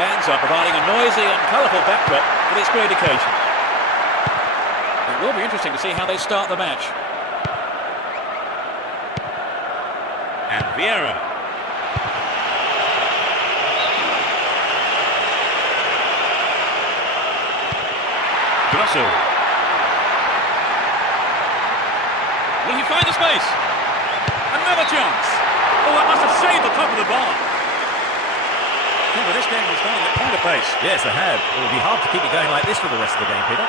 Fans are providing a noisy and colourful backdrop for this great occasion. It will be interesting to see how they start the match. And Vieira. Grosso. Will he find the space? Another chance. Oh, that must have saved the top of the bar. Yeah, but this game was going at point of pace. Yes, they have. It will be hard to keep it going like this for the rest of the game, Peter.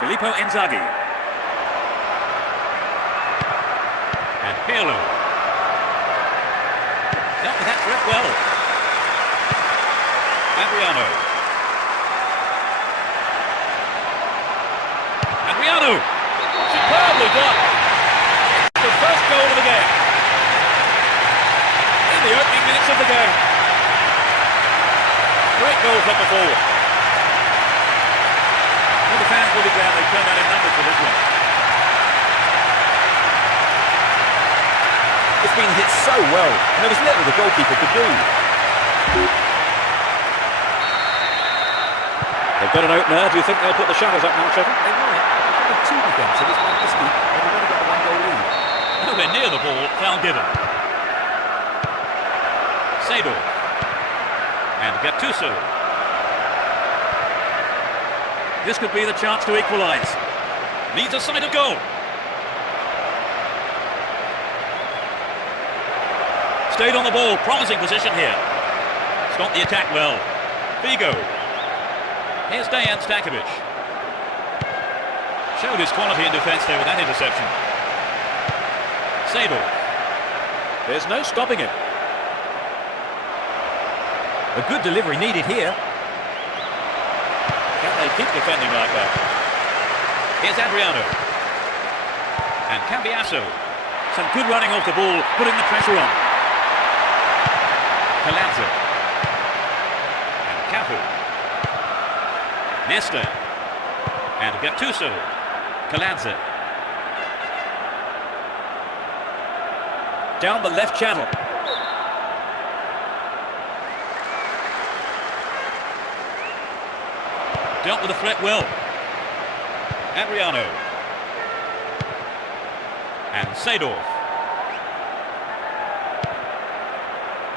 Filippo Inzaghi. And Pirlo. Dealt with that threat well. Adriano. Superbly done. It's the first goal of the game. In the opening minutes of the game. Great goal from the forward. Well, the fans will be glad they turned out in numbers for this one. It's been hit so well, and there was little the goalkeeper could do. They've got an opener. Do you think they'll put the shutters up now, Trevor? They might. Two defensive, it's like this week, and they've only got a one-goal lead. Nowhere near the ball, foul given. Seedorf. And Gattuso. This could be the chance to equalise. Needs a sight of goal. Stayed on the ball, promising position here. Stopped the attack well. Figo. Here's Dejan Stankovic. Showed his quality in defence there with that interception. Seedorf. There's no stopping him. A good delivery needed here. Can they keep defending like that? Here's Adriano. And Cambiasso. Some good running off the ball, putting the pressure on. Palazzo. And Cafu. Nesta. And Gattuso. Kaladze. Down the left channel. Dealt with the threat well. Adriano. And Seedorf.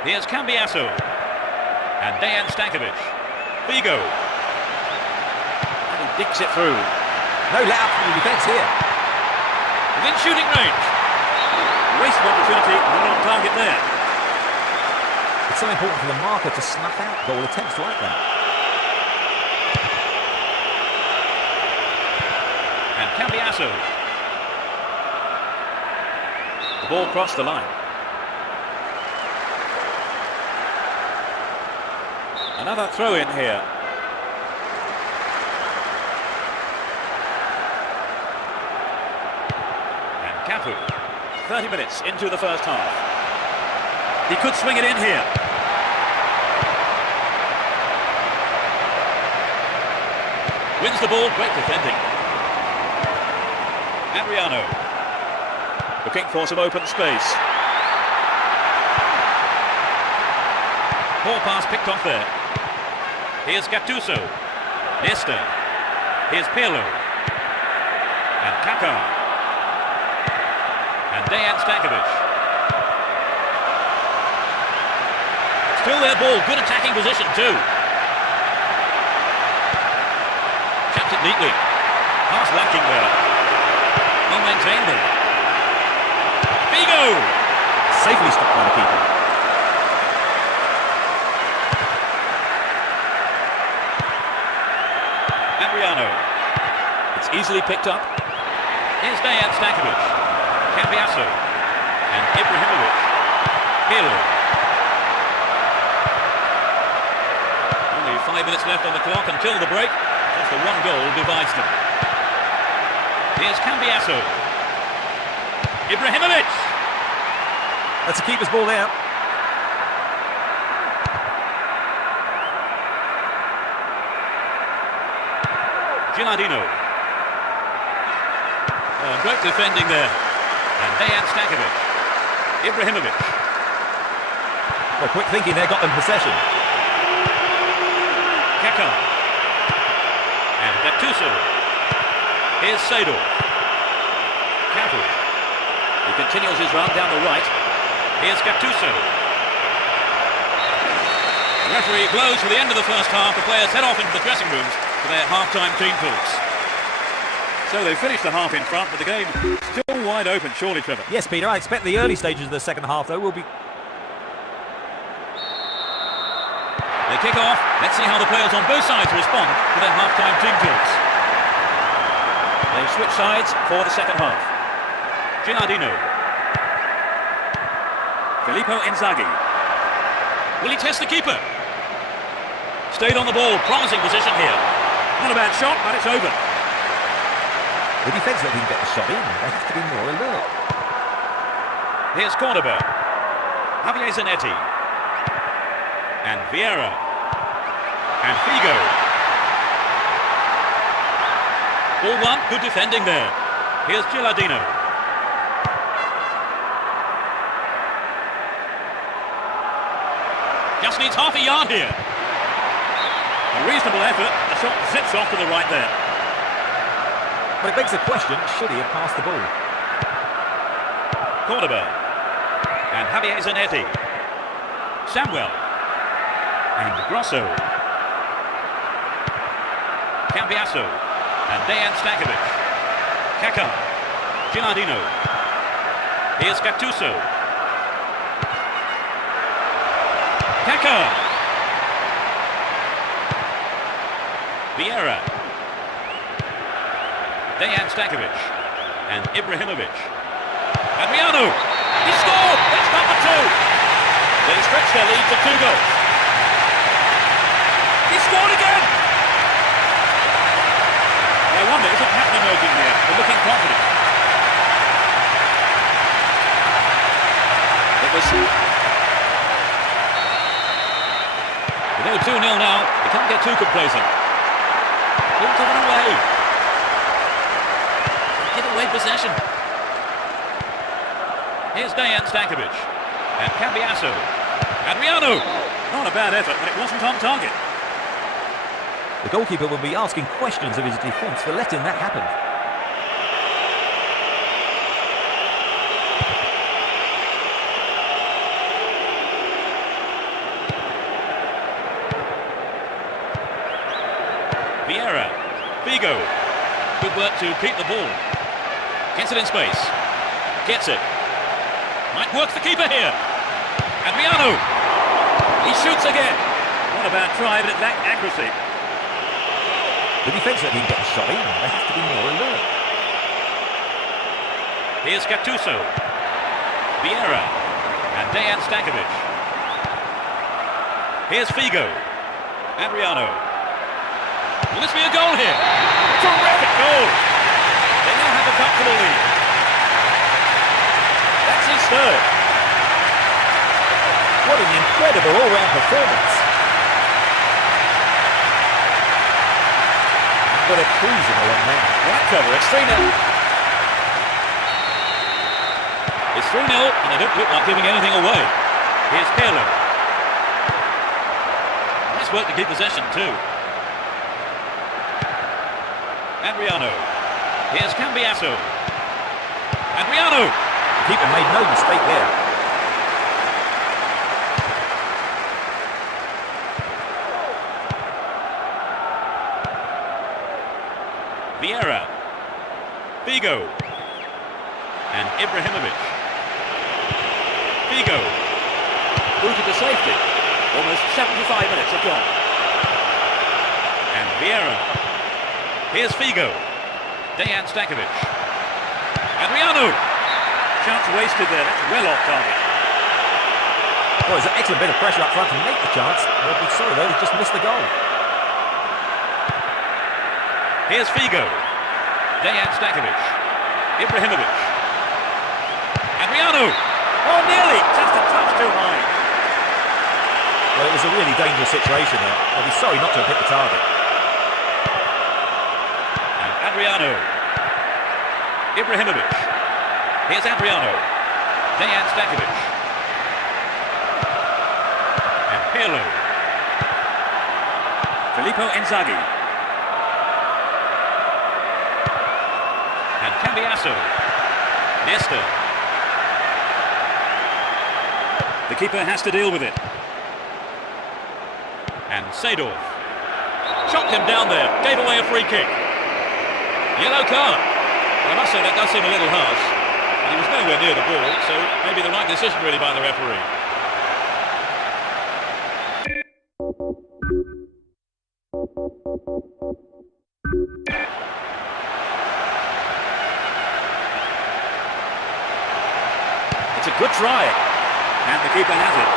Here's Cambiasso. And Dejan Stankovic. Figo. And he digs it through. No let up from the defence here. Within shooting range. Waste of opportunity, not on target there. It's so important for the marker to snuff out goal attempts like that. And Cambiasso. The ball crossed the line. Another throw in here. Cafu, 30 minutes into the first half. He could swing it in here. Wins the ball, great defending. Adriano. Looking for some open space. Poor pass picked off there. Here's Gattuso. Nesta. Here's Pirlo. And Kaká. And Dejan Stankovic. Still their ball, good attacking position too. Chapped it neatly. Pass lacking there. Well maintained there. Figo! Safely stopped by the keeper. Adriano. It's easily picked up. Here's Dejan Stankovic. Cambiasso and Ibrahimovic. Pirlo. Only 5 minutes left on the clock until the break. Just the one goal divides them. Here's Cambiasso. Ibrahimovic. That's a keeper's ball there. Gilardino. Great defending there. And Dejan Stankovic. Ibrahimovic. Well, quick thinking there got them possession. Kaka. And Gattuso. Here's Seydorf. Cavill. He continues his run down the right. Here's Gattuso. The referee blows for the end of the first half. The players head off into the dressing rooms for their half-time team talks. So they finished the half in front, but the game still wide open, surely, Trevor. Yes, Peter, I expect the early stages of the second half, though, will be... They kick off. Let's see how the players on both sides respond to their half-time team talks. They switch sides for the second half. Gilardino. Filippo Inzaghi. Will he test the keeper? Stayed on the ball, promising position here. Not a bad shot, but it's over. The defence that didn't get the shot in, they have to be more alert. Here's Cordoba. Javier Zanetti. And Vieira. And Figo. Ball one, good defending there. Here's Gilardino. Just needs half a yard here. A reasonable effort. The shot zips off to the right there. But it begs the question, should he have passed the ball? Cordoba. And Javier Zanetti. Samuel. And Grosso. Cambiasso. And Dejan Stankovic. Kaka. Gilardino. Here's Gattuso. Kaka. Vieira. Dejan Stankovic. And Ibrahimovic. Adriano. He scored! That's number two. They stretch their lead to 2 goals. He scored again! I wonder, is a pattern emerging here? They're looking confident. It was... They go 2-0 now. They can't get too complacent. All given away. Give away possession. Here's Dejan Stankovic. And Cambiasso. Adriano. Not a bad effort, but it wasn't on target. The goalkeeper will be asking questions of his defence for letting that happen. Vieira. Figo. Good work to keep the ball. Gets it in space. Gets it. Might work the keeper here. Adriano. He shoots again. Not a bad try, but it lacked accuracy. The defence that didn't get the shot in, they have to be more alert. Here's Gattuso. Vieira. And Dejan Stankovic. Here's Figo. Adriano. Will this be a goal here? Terrific goal! They now have a comfortable lead. That's his third. What an incredible all-round performance. But they're cruising along now. Right cover, it's 3-0. It's 3-0 and they don't look like giving anything away. Here's Pirlo. Nice work to keep possession too. Adriano. Here's Cambiasso. Adriano. The keeper made no mistake there. Vieira. Figo. And Ibrahimovic. Figo. Booted to safety. Almost 75 minutes have gone. And Vieira. Here's Figo. Dejan Stankovic. Adriano. Chance wasted there. That's well off target. Well, it's an excellent bit of pressure up front to make the chance. They'll be sorry though, they just missed the goal. Here's Figo. Dejan Stankovic. Ibrahimovic. Adriano. Oh, nearly. Just a touch too high. Well, it was a really dangerous situation there. They'll be sorry not to have hit the target. Adriano. Ibrahimovic. Here's Adriano. Dejan Stankovic. Pirlo. Filippo Inzaghi. And Cambiasso. Nesta. The keeper has to deal with it. And Seedorf. Chopped him down there. Gave away a free kick. Yellow card. Well, I must say that does seem a little harsh. He was nowhere near the ball, so maybe the right decision really by the referee. It's a good try, and the keeper has it.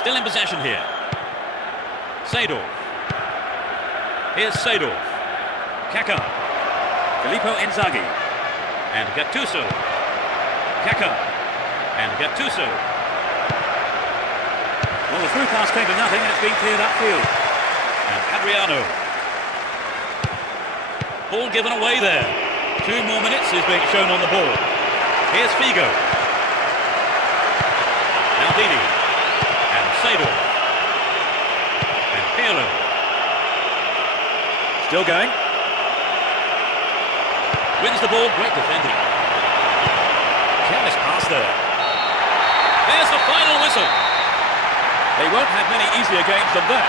Still in possession here. Seedorf. Here's Seedorf. Kaká. Filippo Inzaghi. And Gattuso. Kaká. And Gattuso. Well, the through pass came to nothing and it's been cleared upfield. And Adriano. Ball given away there. 2 more minutes is being shown on the ball. Here's Figo. Maldini. And Seedorf. And Pirlo. Still going. Wins the ball. Great defending. Careless pass there. There's the final whistle. They won't have many easier games than that.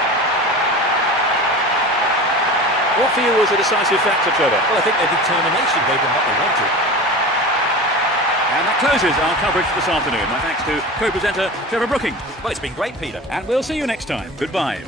What for you was a decisive factor, Trevor? Well, I think their determination gave them what they wanted. And that closes our coverage this afternoon. My thanks to co-presenter Trevor Brooking. Well, it's been great, Peter. And we'll see you next time. Goodbye.